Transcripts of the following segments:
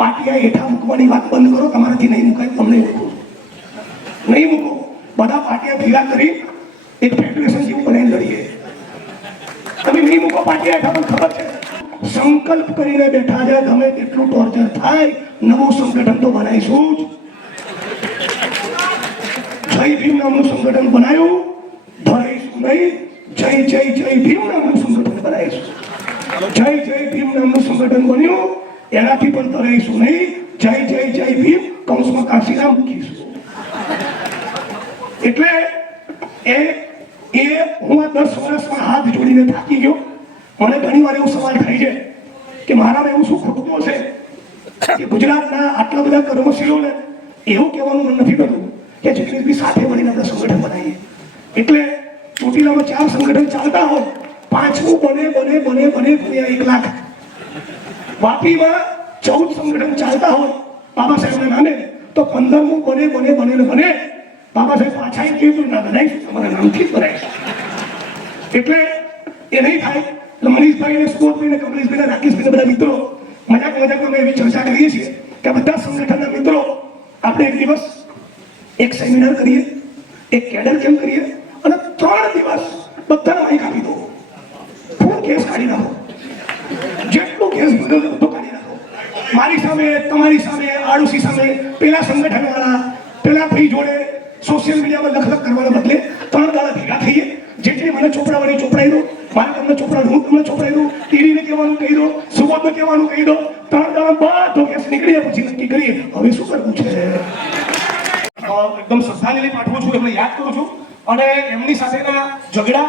પાટિયા હેઠા મૂકવાની વાત બંધ કરો, તમારાથી નહીં મુકાય, તમને મૂકો નહીં મૂકો. બધા પાટિયા ભેગા કરી એક ફેડરેશન જેવું બનાવીને લડીએ. તમે નહીં મૂકો પાટિયા હેઠા, પણ ખબર છે સંકલ્પ કરીને બેઠા છે, ગમે તેટલું ટોર્ચર થાય નવું સંગઠન તો બનાવીશું જ. જય ભીમ નામનું સંગઠન બનાવ્યું, ધરાઈશું નહીં. જય જય જય ભીમ નામનું સંગઠન બનાવીશું. જય જય ભીમ નામનું સંગઠન બન્યું, એનાથી પણ ધરાઈશું નહીં. જય જય જય ભીમ કૌંસમાં કાશીરામ મૂકીશું. એટલે એ હું આ 10 વર્ષમાં હાથ જોડીને થાકી ગયો. મને ઘણી વાર એવો સવાલ થાય છે કે મારામાં એવું શું ખોટું હશે કે ગુજરાતના આટલા બધા કર્મશીલોને એવું કહેવાનું મન નથી થતું કે જેટલી સાથે મળીને આપણે સંગઠન બનાવીએ. એટલે ચોટીલામાં 4 સંગઠન ચાલતા હોય, 5મું બને બને બને બને ગુણ્યા 1 લાખ. વાપીમાં 14 સંગઠન ચાલતા હોય બાબા સાહેબના નામે, તો 15મું બને બને બને ને બને બાબા સાહેબ પાછા કીધું ના બનાવીશું, તમારા નામથી જ બનાવીશું. એટલે એ નહીં થાય. એટલે મનીષભાઈ ને સુબોધભાઈ ને કમલેશભાઈ ને રાકેશભાઈ બધા મિત્રો મજાકમાં અમે એવી ચર્ચા કરીએ છીએ કે બધા સંગઠનના મિત્રો આપણે એક દિવસ એક સેમિનાર કરીએ, એક કેડર કેમ્પ કરીએ અને 3 દિવસ બધાને માઇક આપી દો. ફૂલ કેસ કાઢી નાખો, જેટલું કેસ બદલ બધું કાઢી નાખો. મારી સામે, તમારી સામે, આડોશી સામે, પેલા સંગઠન વાળા, પેલા ભાઈ જોડે સોશિયલ મીડિયામાં લખલખ કરવાના બદલે 3 દાડા ભેગા થઈએ. જેટલી મને ચોપડાવાળી ચોપડાઈ દો, મારે તમને ચોપડાનું હું તમને ચોપડાઈ દઉં, ટીડીને કહેવાનું કહી દો, સુબોધને કહેવાનું કહી દો. 3 દાડા બધો કેસ નીકળીએ પછી નક્કી કરીએ હવે શું કરવું છે. એકદમ શ્રદ્ધાંજલિ પાઠવું છું, એમને યાદ કરું છું. અને એમની સાથેના ઝઘડા,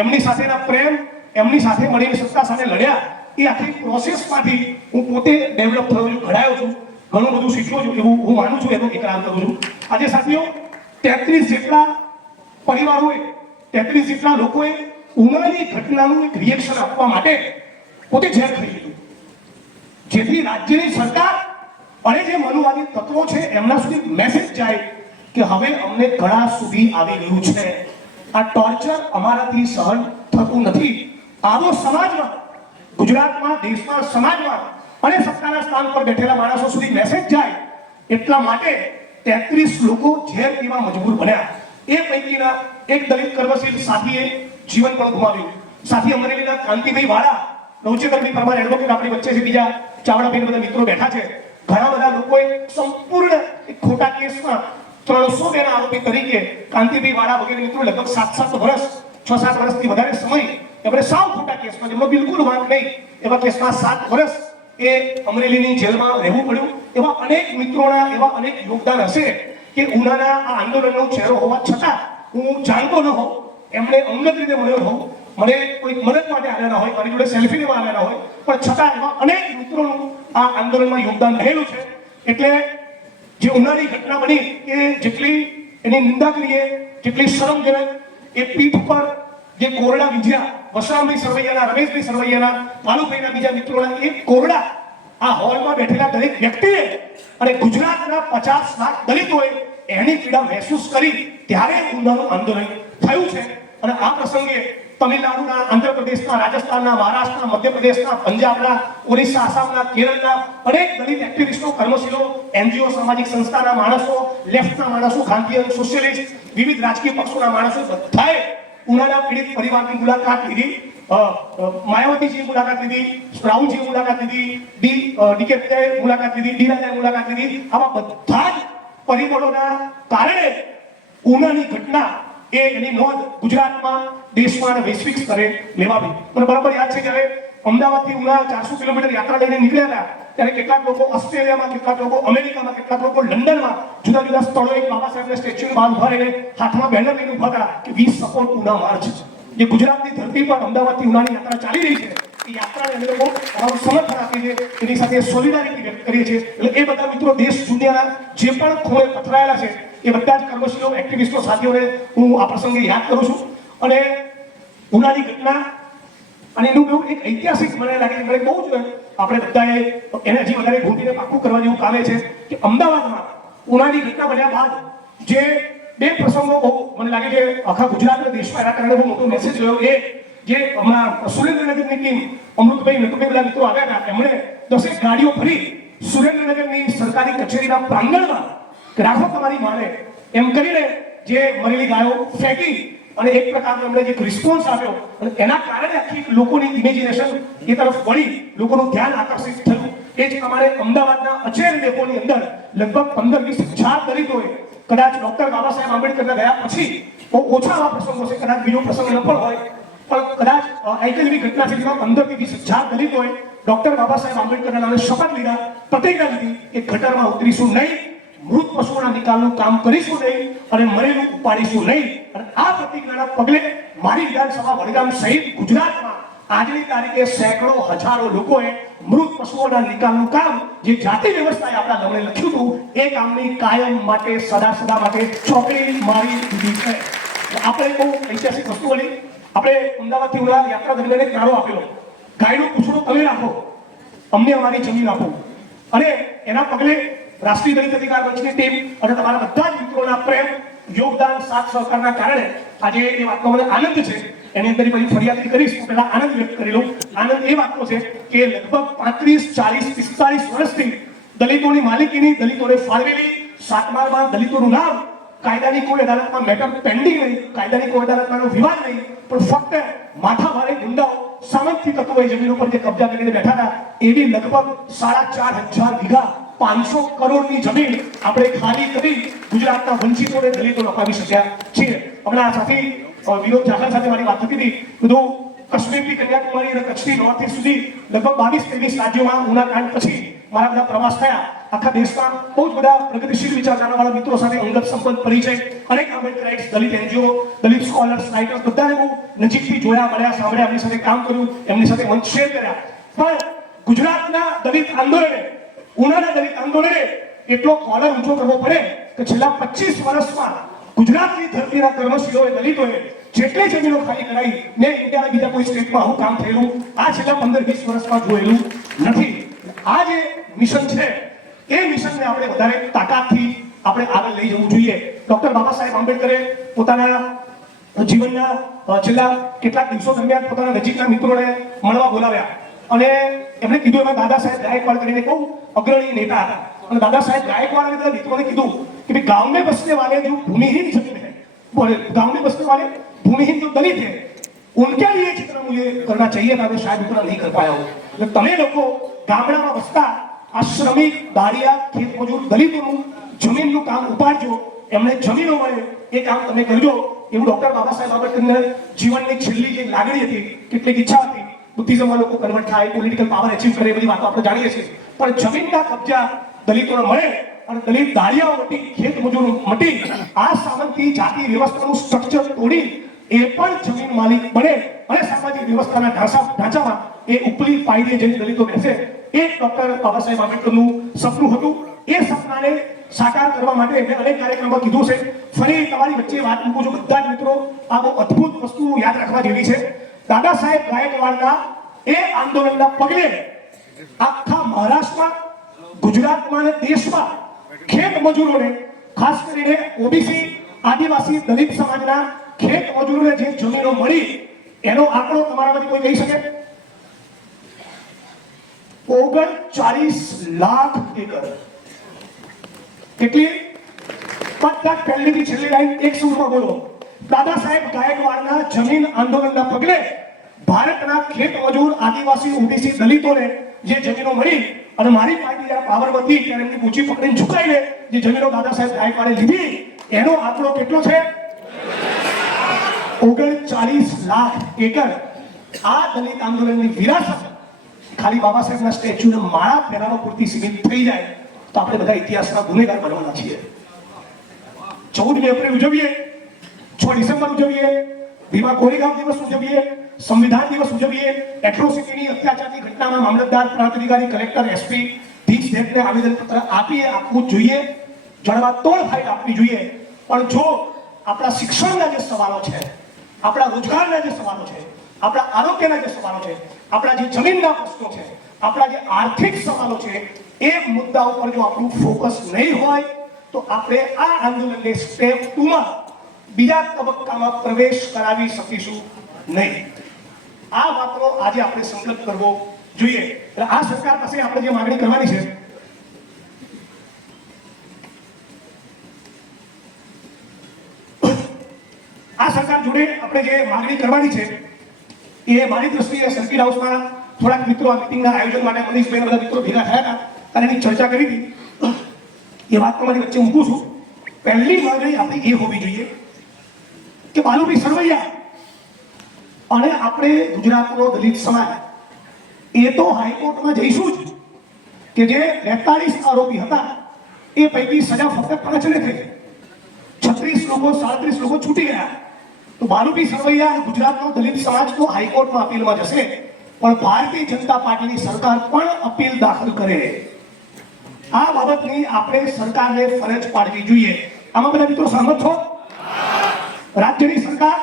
એમની સાથેના પ્રેમ, એમની સાથે મળીને સત્તા સામે લડ્યા, એ આખી પ્રોસેસમાંથી હું પોતે ડેવલપ થયો છું, ઘડાયો છું, ઘણું બધું શીખ્યો છું એવું હું માનું છું, એનો ઇકરાર કરું છું. આજે સાથીઓ 33 જેટલા પરિવારોએ, 33 જેટલા લોકોએ ઉનાની ઘટનાનું એક રિએક્શન આપવા માટે પોતે ઝેર ખાઈ લીધું, જેથી રાજ્યની સરકાર અને જે મનુવાદી તત્વો છે એમના સુધી મેસેજ જાય કે હવે અમને ગળા સુધી આવી ગયું છે, આ ટોર્ચર અમારાથી સહન થતું નથી. આવો સમાજમાં, ગુજરાતમાં, દેશમાં, સમાજમાં અને સત્તાના સ્થાન પર બેઠેલા માણસો સુધી મેસેજ જાય એટલા માટે 33 લોકો ઝેર પીવા મજબૂર બન્યા. એ પૈકીના એક દલિત કર્મશીલ સાથીએ જીવન પણ ગુમાવ્યું. સાથી અમરેલીના કાંતિભાઈ વાળા, નવચેતનની પરમાર એડવોકેટ આપણી વચ્ચે છે, બીજા ચાવડાભાઈ બધા મિત્રો બેઠા છે. ઘણા બધા લોકોએ સંપૂર્ણ ખોટા કેસમાં 302 ના આરોપી તરીકે કાંતિભાઈ વાળા વગેરે મિત્રો લગભગ 7-7 વર્ષ, 6-7 વર્ષથી વધારે સમય એમણે સાવ ખોટા કેસમાં, જેમનો બિલકુલ વાંક નહીં એવા કેસમાં 7 વર્ષ એ અમરેલીની જેલમાં રહેવું પડ્યું. એવા અનેક મિત્રોના એવા અનેક યોગદાન હશે કે ઉનાના આ આંદોલનનો ચહેરો હોવા છતાં હું જાણતો ન હોઉં, એમણે અંગત રીતે મળ્યો હોઉં, મને કોઈ મદદ માટે આવેલા હોય, મારી જોડે સેલ્ફી લેવા આવેલા હોય, પણ છતાં એવા અનેક મિત્રોનું આ આંદોલનમાં યોગદાન રહેલું છે. એટલે જે ઉનાની ઘટના બની એ જેટલી એની નિંદા કરીએ, જેટલી શરમજનક, એ પીઠ પર જે કોરડા વિજ્યા વસરામભાઈ સરવૈયાના, રમેશભાઈ સરવૈયાના, પાલુભાઈના, બીજા મિત્રોના એ કોરડા આ હોલમાં બેઠેલા દરેક વ્યક્તિએ અને ગુજરાતના 50 લાખ દલિતોએ એની પીડા મહેસૂસ કરી ત્યારે ઉનાનું આંદોલન થયું છે. અને આ પ્રસંગે તમિલનાડુના, આંધ્રપ્રદેશના, રાજસ્થાનના, મહારાષ્ટ્રના, મધ્યપ્રદેશના, પંજાબના, ઓરિસ્સા, આસામના, કેરળના અનેક દલિત એક્ટિવિસ્ટો, કર્મશીલો, એનજીઓ, સામાજિક સંસ્થાના માણસો, લેફ્ટના માણસો, ગાંધીયન, સોશિયલિસ્ટ, વિવિધ રાજકીય પક્ષોના માણસો બધાએ ઉનાના પીડિત પરિવારની મુલાકાત લીધી. માયાવતીજીએ મુલાકાત લીધી, રાહુલજીએ મુલાકાત લીધી, ડીકે મુલાકાત લીધી, ડી રાજાએ મુલાકાત લીધી. આવા બધા જ પરિબળોના કારણે ઉનાની ઘટના એની નોંધ ગુજરાતમાં, દેશમાં અને વૈશ્વિક સ્તરે લેવાવી. મને બરાબર યાદ છે જ્યારે અમદાવાદથી ઉના 400 કિલોમીટર યાત્રા લઈને નીકળ્યા હતા ત્યારે કેટલાક લોકો ઓસ્ટ્રેલિયામાં, કેટલાક લોકો અમેરિકામાં, કેટલાક લોકો લંડનમાં જુદા જુદા સ્થળોએ બાબા સાહેબના સ્ટેચ્યુની બહાર ઉભા રહીને હાથમાં બેનર લઈને ઉભા હતા કે વી સપોર્ટ ઉના માર્ચ. જે ગુજરાતની ધરતી પર અમદાવાદથી ઉનાની યાત્રા ચાલી રહી છે, એ યાત્રાને અમે લોકો અમારું સમર્થન આપીએ છીએ, એની સાથે સોલિડારિટી વ્યક્ત કરીએ છીએ. એટલે એ બધા મિત્રો દેશ દુનિયાના જે પણ ખૂણે પથરાયેલા છે એ બધા જ કર્મશીલો, એક્ટિવિસ્ટો, સાથીઓને હું આ પ્રસંગે યાદ કરું છું. અને ઉનાની ઘટના અને એનું બહુ એક ઐતિહાસિક મને લાગે છે, બહુ જ આપણે બધાએ એને હજી વધારે ગોતીને પાકું કરવા જેવું કામે છે કે અમદાવાદમાં ઉનાની ઘટના બન્યા બાદ જે 2 પ્રસંગો બહુ મને લાગે છે આખા ગુજરાત અને દેશમાં એના કારણે બહુ મોટો મેસેજ રહ્યો. એ જે હમણાં સુરેન્દ્રનગરની ટીમ અમૃતભાઈ, નટુભાઈ બધા મિત્રો આવ્યા હતા, એમણે 10 ગાડીઓ ભરી સુરેન્દ્રનગરની સરકારી કચેરીના પ્રાંગણમાં રાખો તમારી માને એમ કરીને જે મરેલી ગાયો ફેંકી અને એક પ્રકારનો એમણે જે રિસ્પોન્સ આપ્યો અને એના કારણે આખી લોકોની ઇમેજિનેશન એ તરફ વળી લોકોનું ધ્યાન આકર્ષિત થયું. એ જ પ્રમાણે અમદાવાદના અચેર ડેપોની અંદર લગભગ 15-20 હજાર દલિતોએ કદાચ ડોક્ટર બાબા સાહેબ આંબેડકરના ગયા પછી બહુ ઓછા આવા પ્રસંગો છે, કદાચ બીજો પ્રસંગ ન પણ હોય, પણ કદાચ એક એવી ઘટના છે જેમાં 15-20 હજાર દલિતોએ ડોક્ટર બાબા સાહેબ આંબેડકરના નામે શપથ લીધા, પ્રતિજ્ઞા લીધી કે ગટરમાં ઉતરીશું નહીં, મૃત પશુઓના નિકાલનું કામ કરીશું નહીં અને મરેલું ઉપાડીશું નહીં. અને આ પ્રતિજ્ઞાના પગલે મારી વિધાનસભા વડગામ સહિત ગુજરાતમાં આજની તારીખે સેંકડો હજારો લોકોએ મૃત પશુઓના નિકાલનું કામ જે જાતિ વ્યવસ્થાએ આપણા નમણે લખ્યું હતું એ કામની કાયમ માટે સદા માટે ચોકડી મારી દીધી છે. આપણે બહુ ઐતિહાસિક વસ્તુ બની. આપણે અમદાવાદથી ઉલા યાત્રા દરમિયાન એક નારો આપેલો, ગાયનું પૂછડું તમે રાખો, અમને અમારી જમીન આપો. અને એના પગલે રાષ્ટ્રીય દલિત અધિકાર મંચની ટીમ અને તમારા બધા જ મિત્રોના પ્રેમ, યોગદાન, સાથ સહકારના કારણે આજે એ વાતનો મને આનંદ છે. એની અંદર પછી ફરિયાદ કરીશ, પહેલા આનંદ વ્યક્ત કરી લઉં. આનંદ એ વાતનો છે કે લગભગ 35, 40, 45 વર્ષથી દલિતોની માલિકીની, દલિતોને ફાળવેલી સાતમાળમાં દલિતોનું નામ કાયદાની કોઈ અદાલતમાં મેટર પેન્ડિંગ નહીં, કાયદાની કોઈ અદાલતમાં વિવાદ નહીં, પણ ફક્ત માથાભારે ગુંડાઓ સામંતી તત્વોએ જમીન ઉપર જે કબજા કરીને બેઠા હતા એવી લગભગ 4,500 વીઘા 500 કરોડની જમીન આપણે ખાલી કરી ગુજરાતના વંચિતોને દલિતોને અપાવી શક્યા છીએ. હમણાં સાથી વિનોદ જાખલ સાથે મારી વાત થતી હતી, બધું કાશ્મીરથી કન્યાકુમારી અને કચ્છથી નોર્થ ઇસ્ટ સુધી લગભગ 22-23 રાજ્યોમાં ઉના કાંડ પછી મારા બધા પ્રવાસ થયા. આખા દેશમાં બહુ જ બધા પ્રગતિશીલ વિચારધારાવાળા મિત્રો સાથે અંગત સંબંધ પરિચય, અનેક આંબેડકરાઇટ્સ, દલિત એનજીઓ, દલિત સ્કોલર્સ, રાઇટર્સ બધાને બહુ નજીકથી જોયા, મળ્યા, સાંભળ્યા, એમની સાથે કામ કર્યું, એમની સાથે મંચ શેર કર્યા. પણ ગુજરાતના દલિત આંદોલને, ઉનાના દલિત આંદોલને એટલો કોલર ઊંચો કરવો પડે કે છેલ્લા 25 વર્ષમાં ગુજરાતની ધરતીના કર્મશીલોએ, દલિતોએ જેટલી જમીનો ખાલી કરાઈ ને ઇન્ડિયાના બીજા કોઈ સ્ટેટમાં આવું કામ થયેલું આ છેલ્લા 15-20 વર્ષમાં જોયેલું નથી. આ જે મિશન છે એ મિશનને આપણે વધારે તાકાતથી આપણે આગળ લઈ જવું જોઈએ. ડોક્ટર બાબા સાહેબ આંબેડકરે પોતાના જીવનના છેલ્લા કેટલાક દિવસો દરમિયાન પોતાના નજીકના મિત્રોને મળવા બોલાવ્યા અને એમણે કીધું, એમાં દાદા સાહેબ ગાયકવાડ કરીને બહુ અગ્રણી નેતા હતા, અને દાદા સાહેબ ગાयकवाड़ ने मित्रों ने कहा कि गांव में बसने वाले जो भूमिहीन जमीन है, बोले गांव में बसने वाले भूमिहीन जो दलित है उनके लिए जितना मुझे करना चाहिए था मैं शायद उतना नहीं कर पाया हूं. तो તમે લોકો ગામડામાં બસતા આ શ્રમિક, દાળિયા, ખેત મજૂર દલિતોનું જમીનનું કામ ઉપાડજો, એમને જમીનો મળે એ કામ તમે કરજો. એવું ડોક્ટર બાબા સાહેબ આંબેડકરના જીવનની છેલ્લી જે લાગણી હતી, કેટલીક ઈચ્છા હતી, બુદ્ધિઝમમાં લોકો કન્વર્ટ થાય, પોલિટિકલ પાવર અચીવ કરે, એ બધી વાતો આપણે જાણીએ છીએ. પણ જમીનના કબજા દલિતોને મળે અને દલિત દાળિયાઓ મટી, ખેત મજૂર મટી, આ સામંતી જાતિ વ્યવસ્થાનું સ્ટ્રક્ચર તોડી એ પણ જમીન માલિક બને અને સામાજિક વ્યવસ્થાના ઢાંચામાં એ ઉપલી પાયરીએ જઈને દલિતો બેસે, એ ડોક્ટર બાબા સાહેબ આંબેડકરનું સપનું હતું. એ સપનાને સાકાર કરવા માટે મેં અનેક કાર્યક્રમો કીધું છે. ફરી તમારી વચ્ચે વાત મૂકું છું, બધા જ મિત્રો આ બહુ અદ્ભુત વસ્તુ યાદ રાખવા જેવી છે. દાદા સાહેબ ગાયકવાડના એ આંદોલનના પગલે આખા મહારાષ્ટ્રમાં, ગુજરાતમાં અને દેશમાં ખેત મજૂરોને, ખાસ કરીને ઓબીસી, આદિવાસી, દલિત સમાજના ખેત મજૂરોને જે જમીનો મળી એનો આંકડો તમારામાંથી કોઈ કહી શકે? 39 લાખ એકર. કેટલી? બધા પહેલીથી છેલ્લી લાઈન એક સુરમાં બોલો. દાદા સાહેબ ગાયકવાડના જમીન આંદોલનના પગલે ભારતના ખેત મજૂર, આદિવાસી, ઓબીસી, દલિતોને જે જમીનો મળી અને મારી પાર્ટી જ્યારે પાવર વધી ત્યારે એમની પૂંછી પકડીને ઝુકાઈને જે જમીનો દાદા સાહેબ ગાયકવાડે લીધી એનો આંકડો કેટલો છે? 39 લાખ એકર. આ દલિત આંદોલનની વિરાસત ખાલી બાબા સાહેબના સ્ટેચ્યુને માળા પહેરાવા પૂરતી સીમિત થઈ જાય તો આપણે બધા ઇતિહાસના ગુનેગાર બનવાના છીએ. 14 એપ્રિલ ઉજવીએ, 6 ડિસેમ્બર ઉજવીએ, ભીમા કોરેગાંવ દિવસ ઉજવીએ, સંવિધાન દિવસ ઉજવીએ, એટ્રોસિટીની, અત્યાચારની ઘટનામાં મામલતદાર, પ્રાંત અધિકારી, કલેક્ટર, એસપી, ધીકને આવેદનપત્ર આપવું જોઈએ, જડબાતોડ ફાઇલ આપવી જોઈએ. પણ જો આપણા શિક્ષણના જે સવાલો છે, આપણા રોજગારના જે સવાલો છે, આપણા આરોગ્યના જે સવાલો છે, આપણા જે જમીનના પ્રશ્નો છે, આપણા જે આર્થિક સવાલો છે, એ મુદ્દા ઉપર જો આપણું ફોકસ નહીં હોય તો આપણે આ આંદોલનને સ્ટેપ 2 માં બીજા તબક્કામાં પ્રવેશ કરાવી શકીશું નહીં. આ વાતનો આજે આપણે સંકલ્પ કરવો જોઈએ. આ સરકાર પાસે આપણે જે માંગણી કરવાની છે જોડે આપણે જે માંગણી કરવાની છે એ મારી દ્રષ્ટિએ સર્કિટ હાઉસમાં થોડાક મિત્રો આ મિટિંગના આયોજન માટે મનીષભાઈ બધા મિત્રો ભેગા થયા હતા અને એની ચર્ચા કરી હતી. એ વાત તમારી વચ્ચે મૂકું છું. પહેલી માંગણી આપણી એ હોવી જોઈએ કે બાલુભાઈ સરવૈયા અને આપણે ગુજરાતનો દલિત સમાજ એ તો હાઈકોર્ટમાં જઈશું જ કે જે 43 આરોપી હતા એ પૈકી સજા ફક્ત 5 ને થઈ, 36 લોકો 37 લોકો છૂટી ગયા. તો બાલુભાઈ સરવૈયા અને ગુજરાતનો દલિત સમાજ તો હાઈકોર્ટમાં અપીલમાં જશે, પણ ભારતીય જનતા પાર્ટીની સરકાર પણ અપીલ દાખલ કરે. આ બાબતની આપણે સરકારને ફરજ પાડવી જોઈએ. આમાં બધા મિત્રો સહમત છો? રાજ્યની સરકાર,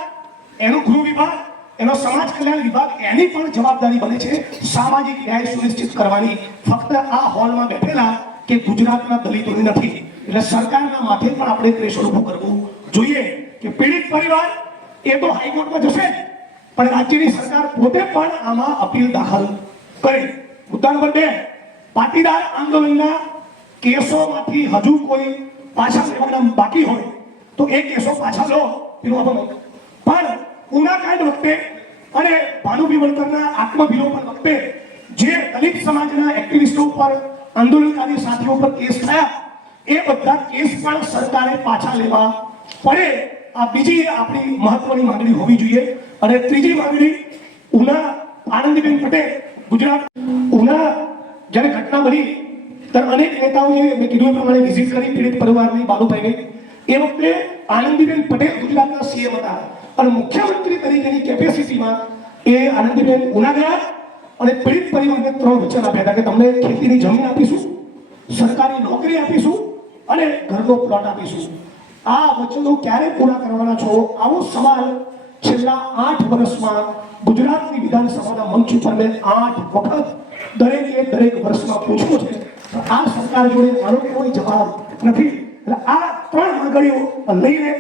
એનો ગૃહ વિભાગ, એનો સમાજ કલ્યાણ વિભાગ, એની પણ જવાબદારી બને છે સામાજિક ન્યાય સુનિશ્ચિત કરવાની. ફક્ત આ હોલમાં બેઠેલા કે ગુજરાતના દલિતોની નથી. એટલે સરકારના માથે પણ આપણે પ્રેશર ઉભું કરવું જોઈએ કે પીડિત પરિવાર એ તો હાઈકોર્ટમાં જશે, પણ રાજ્યની સરકાર પોતે પણ આમાં અપીલ દાખલ કરે. મુદ્દા નંબર 2, પાટીદાર આંદોલનના કેસોમાંથી હજુ કોઈ પાછા લેવાના બાકી હોય તો એ કેસો પાછા લો. પણ ઉનાકાંડ વખતે અને ભાનુભાઈ વણકરના આત્મવિલોપન વખતે જે દલિત સમાજના એક્ટિવિસ્ટો ઉપર, આંદોલનકારી સાથીઓ પર કેસ થયા એ બધા કેસ પણ સરકારે પાછા લેવા પડે. આ બીજી આપણી મહત્વની માંગણી હોવી જોઈએ. અને ત્રીજી માંગણી, ઉના આનંદીબેન પટેલ, ગુજરાત ઉના જ્યારે ઘટના બની ત્યારે અનેક નેતાઓએ મેં કીધું એ પ્રમાણે વિઝિટ કરી પીડિત પરિવારની, બાલુભાઈને. એ વખતે આનંદીબેન પટેલ ગુજરાતના સીએમ હતા અને મુખ્યમંત્રી તરીકેની કેપેસિટીમાં એ આનંદીબેન ઉના ગયા અને પીડિત પરિવારને 3 વચન આપ્યા હતા કે તમને ખેતીની જમીન આપીશું, સરકારી નોકરી આપીશું અને ઘરનો પ્લોટ આપીશું. આ વચનો ક્યારે પૂરા કરવાના છો? આવો સવાલ છેલ્લા 8 વર્ષમાં ગુજરાતની વિધાનસભાના મંચ ઉપર મેં 8 વખત દરેક વર્ષમાં પૂછ્યો છે. આ સરકાર જોડે આનો કોઈ જવાબ નથી. એટલે આ 3 માંગણીઓ લઈને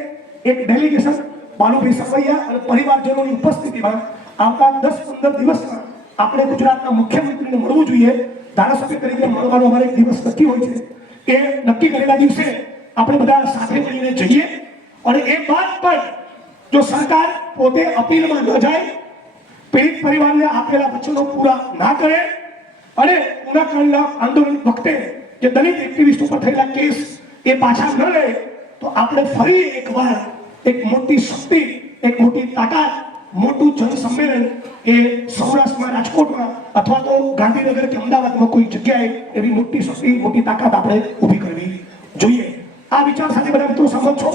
એક ડેલિગેશન બાલુભાઈ સરવૈયા અને પરિવારજનોની ઉપસ્થિતિમાં આવતા 10-15 દિવસમાં આપણે ગુજરાતના મુખ્યમંત્રીને મળવું જોઈએ. ધારાસભ્ય તરીકે મળવાનો અમારે એક દિવસ નક્કી હોય છે. એ નક્કી કરેલા દિવસે આપણે બધા સાથે મળીને જઈએ અને એ બાદ પણ જો સરકાર પોતે અપીલમાં ન જાય, પીડિત પરિવારને આપેલા વચનો પૂરા ના કરે અને ઉનાકાંડના આંદોલન વખતે જે દલિત એક્ટિવિસ્ટ ઉપર થયેલા કેસ એ પાછા ન લે, તો આપણે ફરી એકવાર એક મોટી શક્તિ, એક મોટી તાકાત, મોટું જન સંમેલન એ સૌરાષ્ટ્રમાં, રાજકોટમાં અથવા તો ગાંધીનગર કે અમદાવાદમાં કોઈ જગ્યાએ એવી મોટી શક્તિ, મોટી તાકાત આપણે ઊભી કરવી જોઈએ. આ વિચાર સાથે બધા મિત્રો સહમત છો?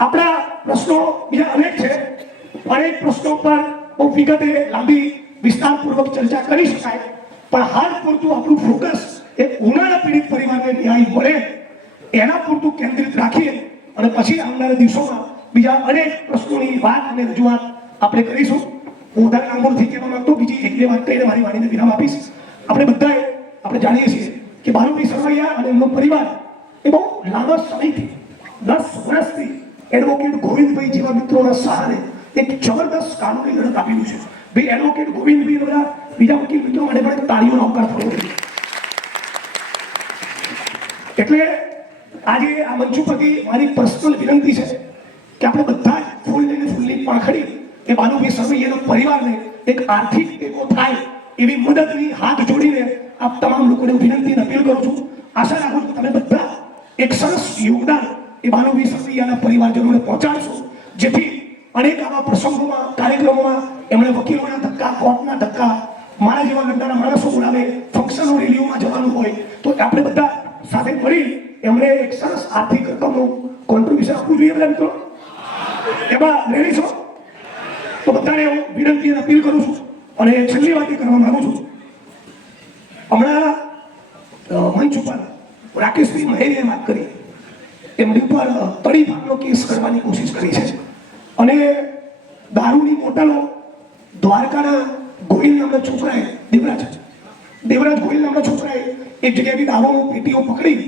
આપણા પ્રશ્નો બીજા અનેક છે. અનેક પ્રશ્નો પર બહુ વિગતે લાંબી વિસ્તારપૂર્વક ચર્ચા કરી શકાય, પણ હાલ પૂરતું આપણું ફોકસ એ ઉનાના પીડિત પરિવારને ન્યાય મળે એના પૂરતું કેન્દ્રિત રાખીએ અને પછી આવનારા દિવસોમાં બીજા અનેક પ્રશ્નોની વાત અને રજૂઆત આપણે કરીશું. હું વધારે લાંબુ નથી કહેવા માંગતો. બીજી 1-2 વાત કહીને મારી વાણીને વિરામ આપીશ. આપણે બધાએ આપણે જાણીએ છીએ કે બાલુભાઈ સરવૈયા અને એમનો પરિવાર એ બહુ લાંબા સમયથી 10 વર્ષથી એડવોકેટ ગોવિંદભાઈ જેવા મિત્રોના સહારે એક જબરદસ્ત કાનૂની લડત આપેલું છે. ભાઈ એડવોકેટ ગોવિંદભાઈ બધા બીજા વકીલ મિત્રો માટે પણ તાળીઓનો આવકાર થવો જોઈએ. એટલે આજે આ મંચ ઉપરથી મારી પર્સનલ વિનંતી છે કે આપણે બધા જ ફૂલની પાંખડી એ બાલુભાઈ સરવૈયાના પરિવારને એક આર્થિક ટેકો થાય એવી મદદની હાથ જોડીને આપ તમામ લોકોને વિનંતી અને અપીલ કરું છું. આશા રાખું છું કે તમે બધા એક સરસ યોગદાન એ બાલુભાઈ સરવૈયાના પરિવારજનોને પહોંચાડશો, જેથી અનેક આવા પ્રસંગોમાં, કાર્યક્રમોમાં એમણે વકીલોના ધક્કા, કોર્ટના ધક્કા, મારા જેવા ગંડાના માણસો બોલાવે, ફંક્શનો, રેલીઓમાં જવાનું હોય તો આપણે બધા સાથે મળી એમણે એક સરસ આર્થિક રકમનું કોન્ટ્રીબ્યુશન આપવું જોઈએ. બધા મિત્રો એમાં રેડી છો? તો બધાને હું વિનંતી અને અપીલ કરું છું. અને છેલ્લી વાત એ કરવા માંગુ છું, હમણાં મંચ ઉપર રાકેશભાઈ મહેરીએ વાત કરી, એમની ઉપર તળી ભાગનો કેસ કરવાની કોશિશ કરી છે અને દારૂની બોટલો દ્વારકાના ગોહિલ નામના છોકરાએ, દેવરાજ ગોહિલ નામના છોકરાએ એક જગ્યાએથી દારૂની પેટીઓ પકડી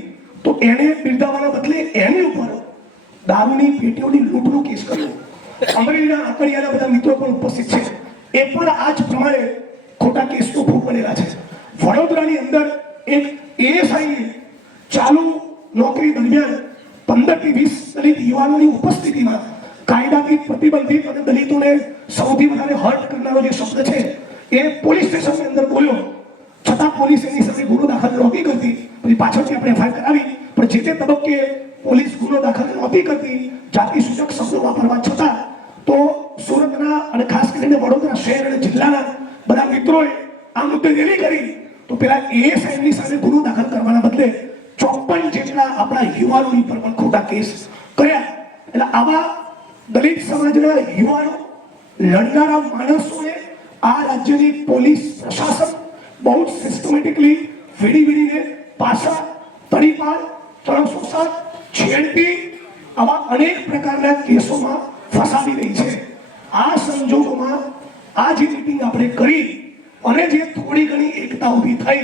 તો એને બિરદાવવાના બદલે એની ઉપર દારૂની પેટીઓની લૂંટનો કેસ કર્યો. અમરેલીના આંકડિયાના બધા મિત્રો પણ ઉપસ્થિત છે. એ પણ આ જ પ્રમાણે ખોટા કેસનો ભોગ બનેલા છે. વડોદરાની અંદર એક એએસઆઈ ચાલુ નોકરી દરમિયાન 15 થી 20 દલિત યુવાનોની ઉપસ્થિતિમાં કાયદાથી પ્રતિબંધિત અને દલિતોને સૌથી વધારે હર્ટ કરનારો જે શબ્દ છે એ પોલીસ સ્ટેશનની અંદર બોલ્યો, છતાં પોલીસ એની સામે ગુનો દાખલ નહોતી કરતી. પછી પાછળથી આપણે એફઆઈઆર કરાવી, પણ જે તે તબક્કે પોલીસ ગુનો દાખલ નહોતી કરતી જાતિ સૂચક શબ્દો વાપરવા છતાં. તો સુરતના અને ખાસ કરીને વડોદરા શહેર અને જિલ્લાના બધા મિત્રોએ આ મુદ્દે રેલી કરી. તો પેલા એએસઆઈની સામે ગુનો દાખલ કરવાના બદલે 54 જેટલા આપણા યુવાનોની પર પણ ખોટા કેસ કર્યા. એટલે આવા દલિત સમાજના યુવાનો લડનારા માણસોને આ રાજ્યની પોલીસ પ્રશાસન બહુ જ સિસ્ટમેટિકલી વીડીને પાસા, તડીપાર, 307, છેડતી આવા અનેક પ્રકારના કેસોમાં ફસાવી રહી છે. આ સંજોગોમાં આ જે મીટિંગ આપણે કરી અને જે થોડી ઘણી એકતા ઊભી થઈ,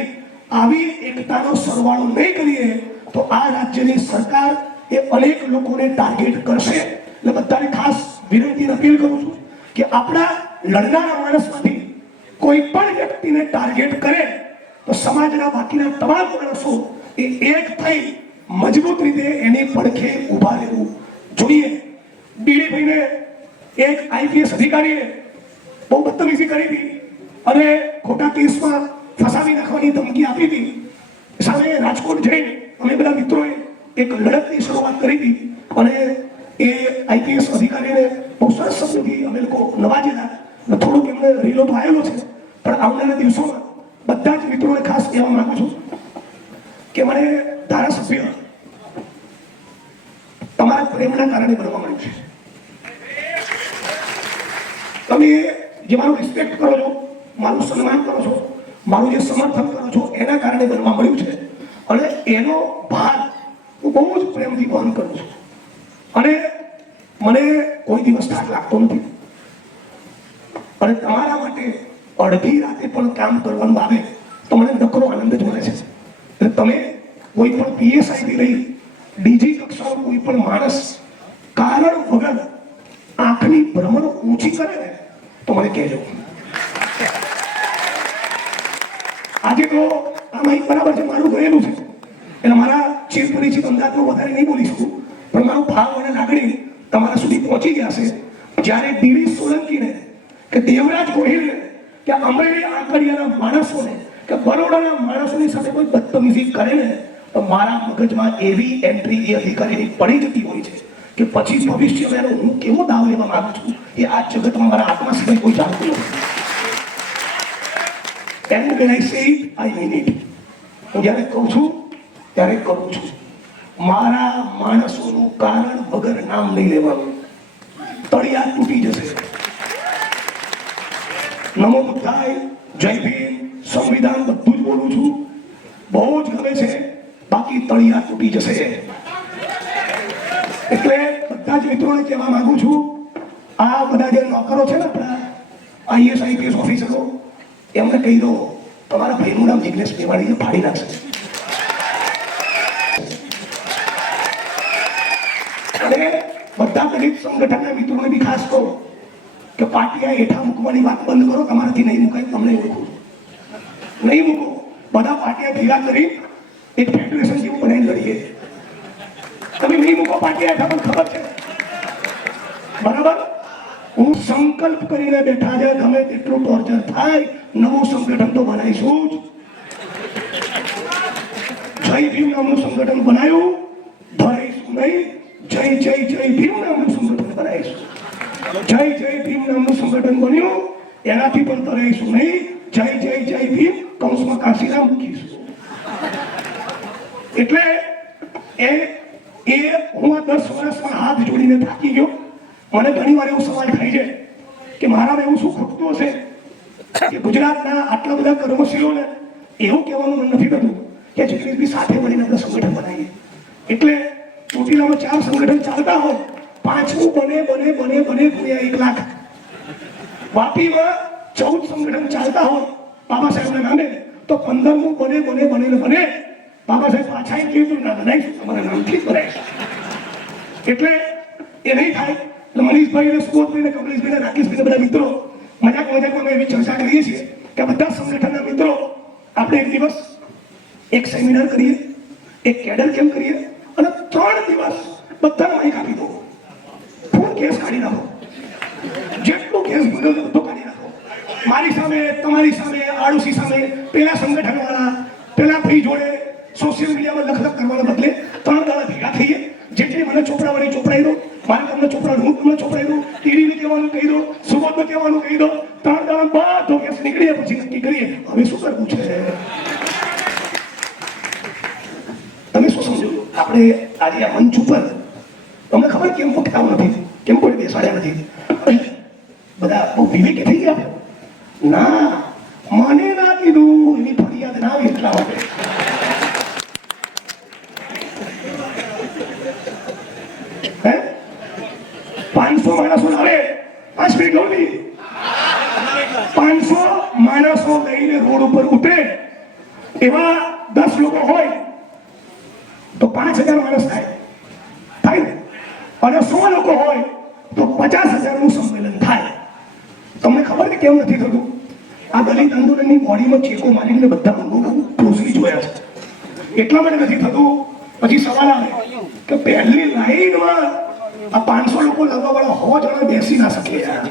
આવી એકતાનો સરવાળો નહીં કરીએ તો આ રાજ્યની સરકાર એ અનેક લોકોને ટાર્ગેટ કરશે. એટલે બધાને ખાસ વિનંતી અપીલ કરું છું કે આપણા લડનારા માણસમાંથી કોઈ પણ વ્યક્તિને ટાર્ગેટ કરે તો સમાજના બાકીના તમામ માણસો એ એક થઈ મજબૂત રીતે એની પડખે ઊભા રહેવું જોઈએ. ડીડીભાઈને એક આઈપીએસ અધિકારીએ બહુ બદતમીજી કરી હતી અને ખોટા કેસમાં ફસાવી નાખવાની ધમકી આપી હતી. સામે રાજકોટ જઈને અમે બધા મિત્રોએ એક લડતની શરૂઆત કરી હતી અને એ આઈપીએસ અધિકારીને બહુ સરસ શબ્દોથી અમે લોકો નવાજેલા. થોડુંક એમને રીલો તો આવેલો છે, પણ આવનારા દિવસોમાં બધા જ મિત્રોને ખાસ કહેવા માંગુ છું કે મને ધારાસભ્ય તમારા પ્રેમના કારણે બનવા મળ્યું છે. તમે જે મારું રિસ્પેક્ટ કરો છો, મારું સન્માન કરો છો, મારું જે સમર્થન કરો છો એના કારણે બનવા મળ્યું છે. અને એનો ભાર હું બહુ જ પ્રેમથી વહન કરું છું અને મને કોઈ દિવસ થાક લાગતો નથી. અને તમારા માટે અડધી રાતે પણ કામ કરવાનું આવે તો મને નકરો આનંદ જ મળે છે. એટલે તમે કોઈ પણ પીએસઆઈથી લઈ ડીજી કક્ષાનો કોઈ પણ માણસ કારણ વગર આંખની ભ્રમણ ઊંચી કરે ને તો મને કહેજો. આજે તો આ માહિતી બરાબર છે, મારું ગયેલું છે એટલે મારા ચીર પરિચિત અંદાજમાં વધારે નહીં બોલી શકું, પણ મારો ભાવ અને લાગણી તમારા સુધી પહોંચી ગયા છે. જ્યારે ડીવી સોલંકીને કે દેવરાજ ગોહિલને કે અમરેલી આંકડિયાના માણસોને કે બરોડાના માણસોની સાથે કોઈ બદતમીજી કરે ને તો મારા મગજમાં એવી એન્ટ્રી એ અધિકારીની પડી જતી હોય છે કે પછી ભવિષ્યમાં હું કેવો દાવ લેવા માંગુ છું એ આ જગતમાં મારા આત્મા સિવાય કોઈ જાણતું નથી. And when I say it, I mean it. હું જ્યારે કહું છું ત્યારે કરું છું. મારા માણસોનું કારણ વગર નામ નહીં લેવાનું, તળિયા તૂટી જશે. નમો બુદ્ધાય, જય ભીમ, સંવિધાન બધું જ બોલું છું, બહુ જ ગમે છે, બાકી તળિયા તૂટી જશે. એટલે બધા જ મિત્રોને કહેવા માંગુ છું, આ બધા જે નોકરો છે ને આપણા આઈએસ આઈપીએસ ઓફિસરો, એમને કહી દો તમારા ભાઈનું નામ જિગ્નેશ મેવાણી ફાડી નાખશે. અને બધા દલિત સંગઠનના મિત્રોને બી ખાસ કહો કે પાટિયા હેઠા મૂકવાની વાત બંધ કરો. તમારાથી નહીં મુકાય, તમને મૂકું નહીં મૂકો. બધા પાટિયા ભેગા કરી એક ફેડરેશન જેવું બનાવીને લડીએ. તમે નહીં મૂકો પાટિયા હેઠા, પણ ખબર છે બરાબર. હું સંકલ્પ કરીને બેઠા છે, ગમે તેટલું ટોર્ચર થાય નવું સંગઠન તો બનાવીશું જ. જય ભીમ નામનું સંગઠન બનાવ્યું, ધરાઈશું નહીં. જય જય જય ભીમ નામનું સંગઠન બનાવીશું. જય જય ભીમ નામનું સંગઠન બન્યું, એનાથી પણ ધરાઈશું નહીં. જય જય જય ભીમ કૌંસમાં કાશીરામ મૂકીશું. એટલે એ હું આ 10 વર્ષમાં હાથ જોડીને થાકી ગયો. મને ઘણી વાર એવો સવાલ થાય છે કે મારામાં એવું શું ખૂટતું હશે કે ગુજરાતના આટલા બધા કર્મશીલોને એવું કહેવાનું મન નથી થતું કે જેટલી સાથે મળીને આપણે સંગઠન બનાવીએ. એટલે ચોટીલામાં 4 સંગઠન ચાલતા હોય, 5મું બને ગુણ્યા 1 લાખ. વાપીમાં 14 સંગઠન ચાલતા હોય બાબા સાહેબના નામે તો 15મું બને બાબા સાહેબ પાછા એમ કીધું ના બનાવીશું, તમારા નામથી જ બનાવીશું. એટલે એ નહીં થાય. એટલે મનીષભાઈ ને સુબોધભાઈ ને કમલેશભાઈ ને રાકેશભાઈ બધા મિત્રો મજાકમાં અમે એવી ચર્ચા કરીએ છીએ કે બધા સંગઠનના મિત્રો આપણે એક દિવસ એક સેમિનાર કરીએ, એક કેડર કેમ્પ કરીએ અને 3 દિવસ બધાને માઇક આપી દો. ફોન કેસ કાઢી નાખો, જેટલો કેસ બન્યો છે બધો કાઢી નાખો. મારી સામે, તમારી સામે, આડોશી સામે, પેલા સંગઠનવાળા, પેલા ભાઈ જોડે સોશિયલ મીડિયામાં લખલખ કરવાના બદલે 3 દાડા ભેગા થઈએ. જેટલી મને ચોપડાવાળી ચોપડાઈ દો, મારે તમને ચોપડાનું હું તમને ચોપડાઈ દઉં, ટીડીને કહેવાનું કહી દો, સુબોધને કહેવાનું કહી દો. 3 દાડા બધો કેસ નીકળીએ પછી નક્કી કરીએ હવે શું કરવું છે. તમે શું સમજો આપણે આજે આ મંચ ઉપર તમને ખબર કેમ પકડાવું નથી, કેમ કોઈ બેસાડ્યા નથી? બધા બહુ વિવેકી થઈ ગયા ના, મને ના કીધું એની ફરિયાદ ના આવે એટલા માટે. હે 500 માણસો આવે 5 મિનિટ લો નહીં, 500 માણસો લઈને રોડ ઉપર ઉતરે એવા 10 લોકો હોય તો 5000 માણસ થાય ને, અને 100 લોકો હોય તો 50,000 નું સંમેલન થાય. તમને ખબર છે કેમ નથી થતું? આ દલિત આંદોલનની બોડીમાં ચેકો મારીને બધા લોકો ક્લોઝલી જોયા છે, એટલા માટે નથી થતું. પછી સવાલ આવે કે પહેલી લાઈનમાં આ 500 લોકો લગાવવાળા 100 જણા બેસી ના શકે યાર.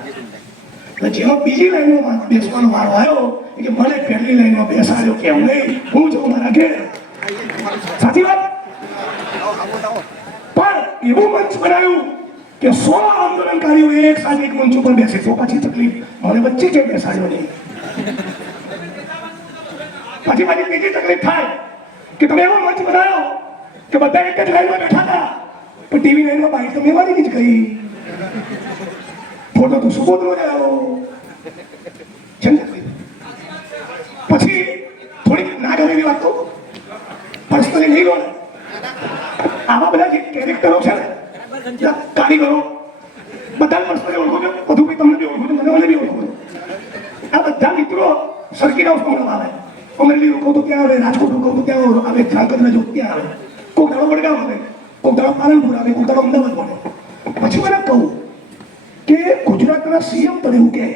એટલે જેમાં બીજી લાઈનમાં બેસવાનો વારો આવ્યો કે મને પહેલી લાઈનમાં બેસાડ્યો કેમ નહીં, હું જાઉં મારા ઘેર. સાચી વાત. પણ એવું મંચ બનાવ્યું કે 100 આંદોલનકારીઓ એક સાથે એક મંચ ઉપર બેસે તો પછી તકલીફ મને વચ્ચે કેમ બેસાડ્યો નહીં. પછી મારી બીજી તકલીફ થાય કે તમે એવો મંચ બનાવ્યો કે બધા એક જ લાઈનમાં બેઠા હતા પણ ટીવી લાઈનમાં બાઈક તો મેવાની જ ગઈ, ફોટો તો સુબોધનો જ આવ્યો છે ને. પછી થોડીક ના ગમેલી વાત કહું, પર્સનલી નહીં લો ને, આવા બધા જે કેરેક્ટરો છે ને કારીગરો બધા પર્સનલી ઓળખો છો, બધું બી તમને બી ઓળખો છો, મને બી ઓળખો છો. આ બધા મિત્રો સરખી હાઉસમાં આવે, અમરેલી રોકો તો ક્યાં આવે, રાજકોટ રોકો તો ક્યાં આવે, જામનગર જો ક્યાં આવે, કોઈ દાડો વડગામ આવે, કોઈ દાડો પાલનપુર આવે, કોઈ દાડો અમદાવાદ મળે. પછી મને કહું કે ગુજરાતના સીએમ તને એવું કહે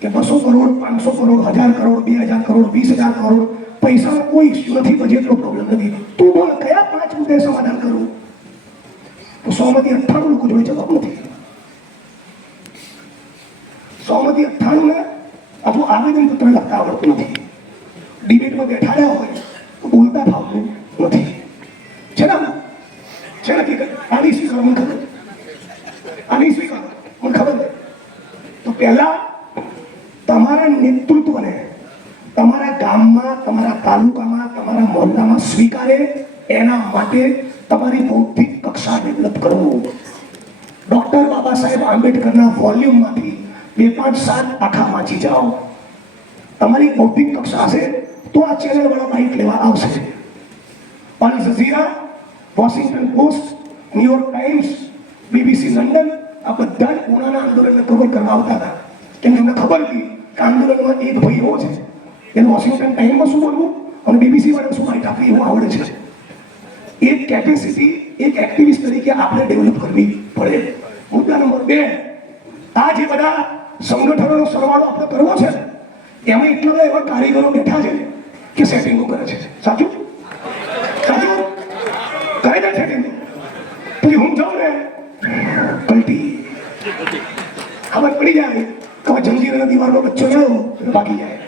કે 200 કરોડ 500 કરોડ 1000 કરોડ 2000 કરોડ 20,000 કરોડ પૈસાનો કોઈ ઇસ્યુ નથી, બજેટનો પ્રોબ્લેમ નથી, તું બોલ કયા 5 મુદ્દે સમાધાન કરું? તો 100 માંથી 98 લોકો જોડે જવાબ નથી. 100 માંથી 98 ને આપણું આવેદન પત્ર લખતા આવડતું નથી, ડિબેટમાં બેઠાડ્યા હોય તો બોલતા ફાવતું નથી. છે ને હકીકત. આની સ્વીકાર મને ખબર, આની સ્વીકાર મને ખબર છે. તો પહેલા તમારા નેતૃત્વને તમારા ગામમાં, તમારા તાલુકામાં, તમારા મોહલ્લામાં સ્વીકારે એના માટે તમારી બૌદ્ધિક કક્ષા ડેવલપ કરો. ડોક્ટર બાબા સાહેબ આંબેડકરના વોલ્યુમમાંથી 2, 5, 7 આખા વાંચી જાઓ. તમારી બૌદ્ધિક કક્ષા હશે તો આ ચેનલ વાળા બાઇક લેવા આવશે. Al Jazeera, Washington Post, New York Times, BBC London આ બધા જ પૂર્ણના આંદોલનને કવર કરવા આવતા હતા. કેમ એમને ખબર હતી કે આંદોલનમાં એક ભાઈ એવો છે એને વોશિંગ્ટન ટાઈમમાં શું બોલવું અને બીબીસી વાળા શું માહિતી આપવી એવું આવડે છે. એક કેપેસિટી એક એક્ટિવિસ્ટ તરીકે આપણે ડેવલપ કરવી પડે. મુદ્દા નંબર 2, આ જે બધા સંગઠનોનો સરવાળો આપણે કરવો છે એમાં એટલા બધા એવા કારીગરો બેઠા છે કે સેટિંગો કરે છે. સાચું સાચું કરે છે સેટિંગ. પછી હું જાઉં ને કલ્ટી ખબર પડી જાય કે જંજીરના દિવાલનો બચ્ચો ગયો ભાગી જાય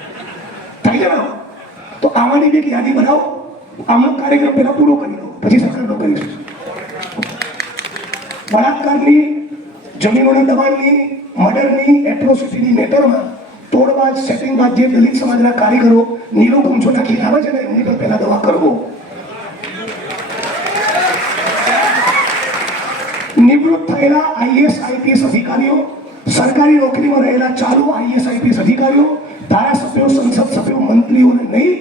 થઈ જાય. તો આમાંની એક યાદી બનાવો, આમનો કાર્યક્રમ પહેલા પૂરો કરી દો પછી સરકારનો કરીશું. બળાત્કારની, જમીનોના દબાણની, મર્ડરની, એટ્રોસિટીની મેટરમાં તોડબાજ, સેટિંગબાજ જે દલિત સમાજના કારીગરો નીલો ગુમછો નાખી આવે છે ને એમની પર પહેલા દવા કરવો. નિવૃત્ત થયેલા આઈએસ આઈપીએસ અધિકારીઓ, સરકારી નોકરીમાં રહેલા ચાલુ આઈએસ આઈપીએસ અધિકારીઓ, ધારાસભ્યો, સંસદ સભ્યો, મંત્રીઓને નહીં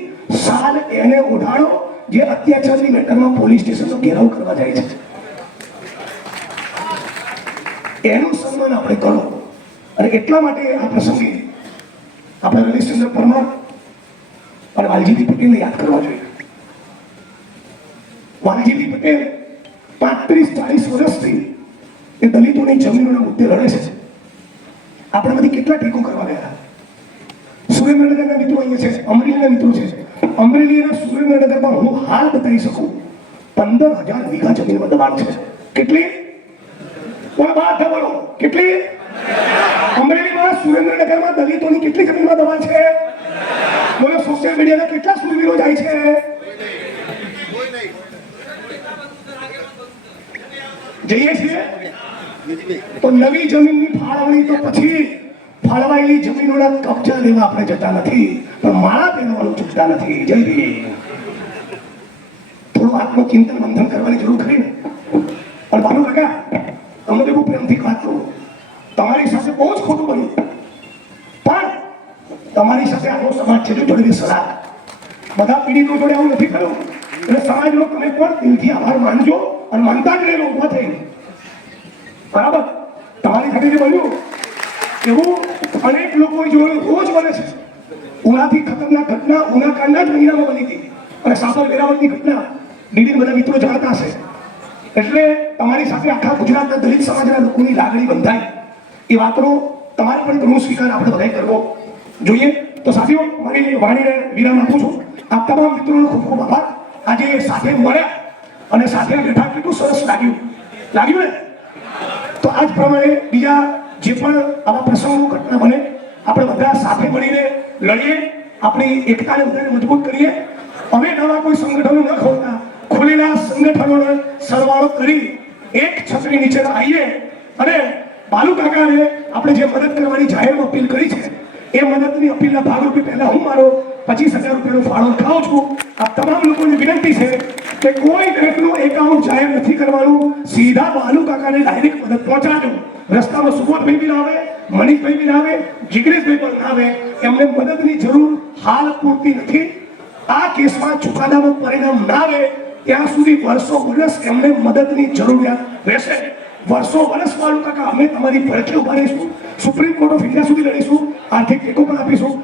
સાલ એને ઉઠાડો જે અત્યાચારની મેટરમાં પોલીસ સ્ટેશનનો ઘેરાવ કરવા જાય છે. એનું સન્માન આપણે કરો. અને એટલા માટે આ પ્રસંગે આપણે રમેશચંદ્ર પરમાર અને વાલજીભાઈ પટેલને યાદ કરવા જોઈએ. વાલજીભાઈ પટેલ 35-40 વર્ષથી એ દલિતોની જમીનોના મુદ્દે લડે છે. આપણે બધી કેટલા ટેકો કરવા ગયા. સુરેન્દ્રનગરના મિત્રો અહીંયા છે, અમરેલીના મિત્રો છે. અમરેલી અને સુરેન્દ્રનગરમાં હું હાલ બતાવી શકું 15,000 વીઘા જમીનમાં દબાણ છે. કેટલી? બોલો બાદ બોલો કેટલી? અમરેલીમાં સુરેન્દ્રનગરમાં દલિતોની કેટલી જમીનમાં દબાણ છે? બોલો સોશિયલ મીડિયાના કેટલા સુરવીરો જાય છે? જઈએ છીએ તો નવી જમીનની ફાળવણી તો પછી ફાળવાયેલી જમીનોના કબજા લેવા આપણે જતા નથી, પણ માળા પહેરવાનું ચૂકતા નથી. જય ભીમ. થોડું આત્મચિંતન મંથન કરવાની જરૂર ખરી ને. પણ બાલુ કાકા તમને બહુ પ્રેમથી વાત કરું, તમારી સાથે બહુ જ ખોટું બન્યું, પણ તમારી સાથે આખો સમાજ છે જો જોડે સલાહ બધા પીડિતો જોડે આવું નથી કર્યું એટલે સમાજનો તમે પણ દિલથી આભાર માનજો અને માનતા જ રહેલો ઉભા થઈને. બરાબર? તમારી સાથે જે બન્યું એવું અનેક લોકો જોડે રોજ બને છે. ઉનાથી ખતરનાક ઘટના ઉનાકાંડના જ મહિનામાં બની હતી અને સાબર વેરાવળની ઘટના ડીડી બધા મિત્રો જાણતા હશે. એટલે તમારી સાથે આખા ગુજરાતના દલિત સમાજના લોકોની લાગણી બંધાય એ વાતનો તમારે પણ ઘણો સ્વીકાર આપણે બધાએ કરવો જોઈએ. તો સાથીઓ મારી વાણીને વિરામ આપું છું. આ તમામ મિત્રોનો ખૂબ ખૂબ આભાર. આજે સાથે મળ્યા અને સાથે બેઠા કેટલું સરસ લાગ્યું ને? તો આ જ પ્રમાણે બીજા જે પણ આવા પ્રસંગો ઘટના બને આપણે બધા સાથે મળીને લડીએ, આપણી એકતાને વધારે મજબૂત કરીએ. અમે નવા કોઈ સંગઠનો ન ખોલતા, ખુલેલા સંગઠનોનો સરવાળો કરી એક છત્રી નીચે આવીએ અને બાલુ કાકાને આપણે જે મદદ કરવાની જાહેરમાં અપીલ કરી છે એ મદદની અપીલના ભાગરૂપે પહેલા હું મારો 25,000 રૂપિયાનો ફાળો ખાઉં છું. આ તમામ લોકોને વિનંતી છે કે કોઈ જાતનું એકાઉન્ટ જાહેર નથી કરવાનું, સીધા બાલુ કાકાને ડાયરેક્ટ મદદ પહોંચાડજો. રસ્તામાં સુબોધભાઈ બી ના આવે, મનીષભાઈ બી ના આવે, જિગ્નેશભાઈ પણ ના આવે, એમને મદદની જરૂર હાલ પૂરતી નથી. આ કેસમાં ચુકાદામાં પરિણામ ના આવે ત્યાં સુધી વર્ષો વર્ષ એમને મદદની જરૂરિયાત રહેશે. વર્ષો વર્ષ બાલુ કાકા અમે તમારી ફરજે ઉભા રહીશું, સુપ્રીમ કોર્ટ ઓફ ઇન્ડિયા સુધી લડીશું, આર્થિક ટેકો પણ આપીશું.